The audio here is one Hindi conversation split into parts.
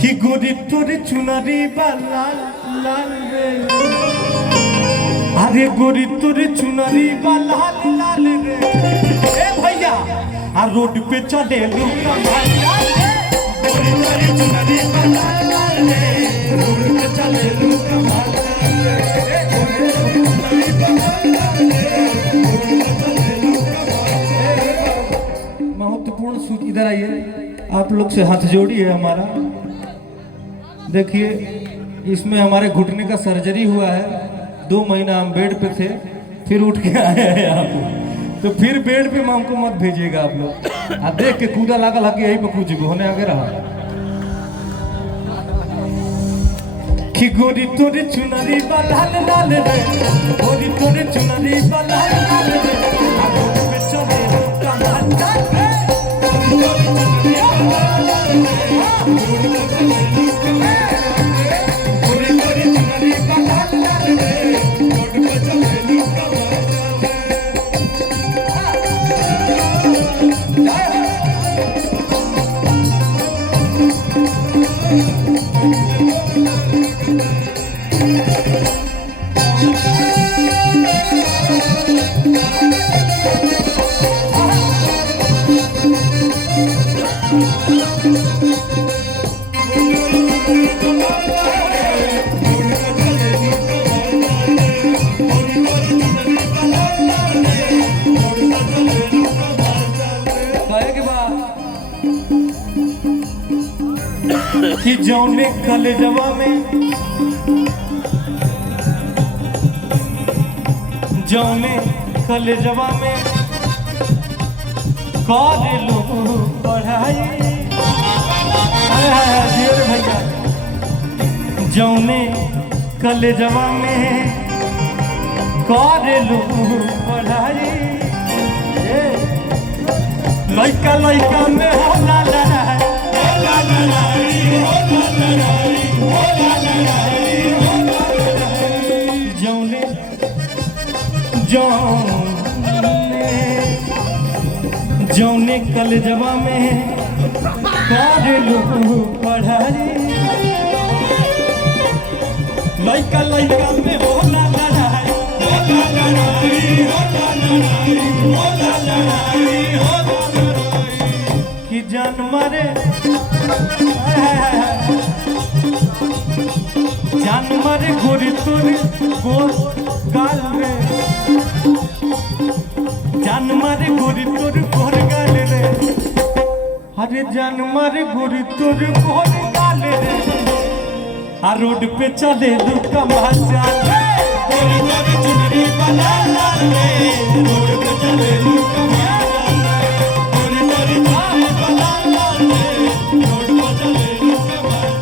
कि गोरी तोरे चुनरी बा लाल लाल रे, अरे गोरी तोरे चुनरी बा लाल लाल रे। ए भैया आ रोड पे चले लूका गोरी तोरे चुनरी बा लाल लाल रे, रोड पे चले लूका महत्वपूर्ण सूच। इधर आइए, आप लोग से हाथ जोड़ी है हमारा। देखिए इसमें हमारे घुटने का सर्जरी हुआ है, 2 महीना हम बेड पे थे, फिर उठ के आए हैं यहाँ पे। तो फिर बेड पे हमको मत भेजिएगा आप लोग। आप देख के कूदा लागल हकी यही पे कूद होने आगे रहा कि गोरी तोरे चुनरी बा लाल लाल रे, गोरी तोरे चुनरी बा लाल लाल रे, आगो पे चले कमाल रे। कि जौने कलेजवा में, जौने कलेजवा में करे लोग पढ़ाई, भैया जौने कलेजवा में करे लोग पढ़ाई, लइका लइका में होला लड़ाई, जौने जौने कलेजवा में करे लोग पढ़ाई, लइका लइका में होला लड़ाई, कि जान मारे जान मारे गोरी तोरे गोर गाल रे, जान मारे गोरी तोरे गोर गाल रे, अरे जान मारे गोरी तोरे गोर गाल रे, आ रोड पे चले लूका महाजाल रे, गोरी गोरी चुनरी बा लाल लाल रे, रोड पे चले लूका महाजाल रे, गोरी गोरी चुनरी बा लाल लाल रे, रोड पे चले लूका महाजाल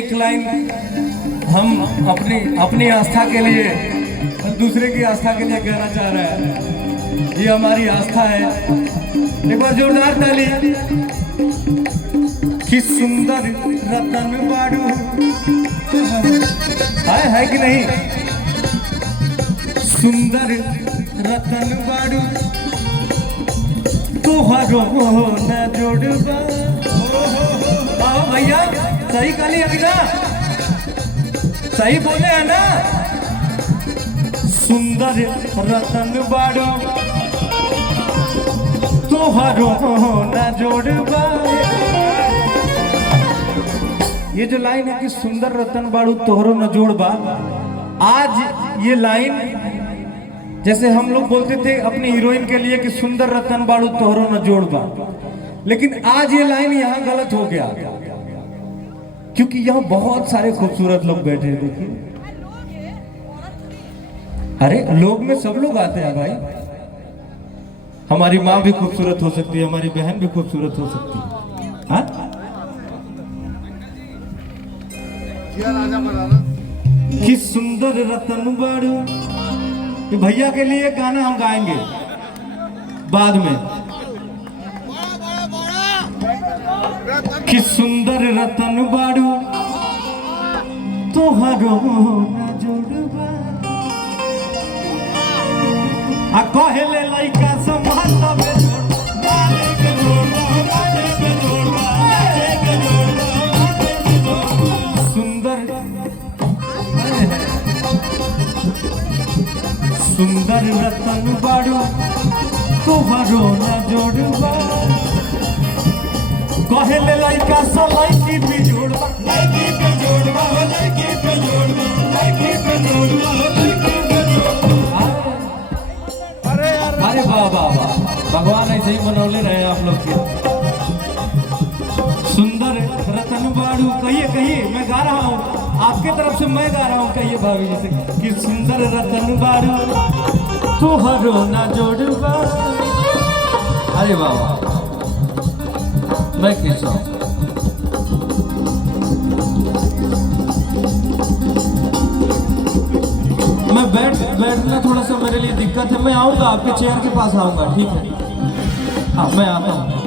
एक लाइन हम अपनी आस्था के लिए दूसरे की आस्था के लिए कहना चाह रहे हैं। ये हमारी आस्था है। एक बार जोरदार ताली। कि सुंदर रतन बाड़ू है कि नहीं? सुंदर रतन बाड़ू तुहारो न जोड़बा। भैया सही काली अभी ना, सही बोले है ना? सुंदर रतन बाड़ू तुहारो न जोड़बा। ये जो लाइन है कि सुंदर रतन बाड़ू तोहरो न जोड़बा, आज ये लाइन जैसे हम लोग बोलते थे अपनी हीरोइन के लिए कि सुंदर रतन बाड़ू तोहरो न जोड़बा, लेकिन आज ये लाइन यहाँ गलत हो गया। क्योंकि यहाँ बहुत सारे खूबसूरत लोग बैठे हैं। देखिए, अरे लोग में सब लोग आते हैं भाई। हमारी माँ भी खूबसूरत हो सकती है, हमारी बहन भी खूबसूरत हो सकती है। हाँ? कि सुंदर रतन बाड़ू, भैया के लिए गाना हम गाएंगे बाद में। कि सुंदर रतन बाड़ू तोहरो ना जोड़बा, आ कहले लइका समाज तबे जोड़बा, के जोड़बा, के जोड़बा, के जोड़बा। सुंदर सुंदर रतन बाड़ू तोहरो ना जोड़बा, कहले लइका सा लइकी भी जोड़बा, लइकी पे जोड़बा, लइकी पे जोड़बा, लइकी पे जोड़बा, लइकी पे जोड़बा। अरे वाह वाह वाह, भगवान ऐसे ही बनौले रहे आप लोग के। सुंदर रतन बाड़ू, कहिए कहिए, मैं गा रहा हूँ आपके तरफ से, मैं गा रहा हूँ, कहिए भाभी जी से कि सुंदर रतन बाड़ू तोहरो ना जोड़बा। अरे वाह वाह, मैं कैसा हूँ? मैं बैठना थोड़ा सा मेरे लिए दिक्कत है। मैं आऊंगा आपके चेयर के पास आऊंगा, ठीक है? हाँ, मैं आता हूँ।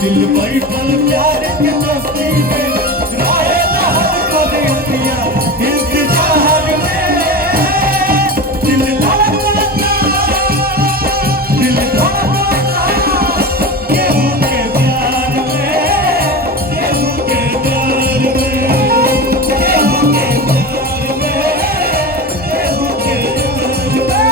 दिल बैठल प्यार के मस्ती में, राहे लहर को देखिया इंतजार में। दिल धड़कता, दिल धड़कता, केहू के प्यार में, केहू के प्यार में, केहू के प्यार में, केहू के प्यार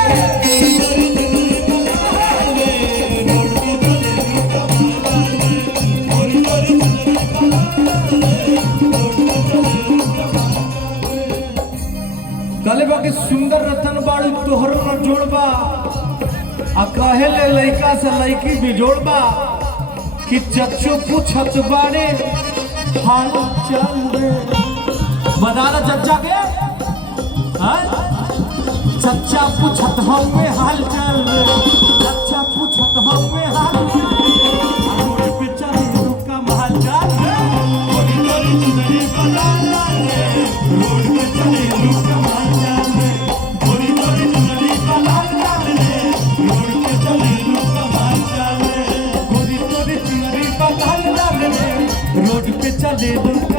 कले बाकी सुंदर रतन बाड़ू तोहरो न जोड़बा, आ कहेले लइका से लइकी भी जोड़बा। कि चच्चो पूछत बाड़े हाल चाल रे, बताना चच्चा के, हाँ? चच्चा पूछत हमें हाल चाल रे, चच्चा पूछत हमें हाल चाल रे। पे चले रुका महल चाल रे, गोरी गोरी चुनरी बना रे, रोड पे चले रुका महल चाल रे, गोरी गोरी चुनरी बना रे, रोड पे चले रुका महल चाल रे, गोरी गोरी चुनरी बना रे, रोड पे चले रुका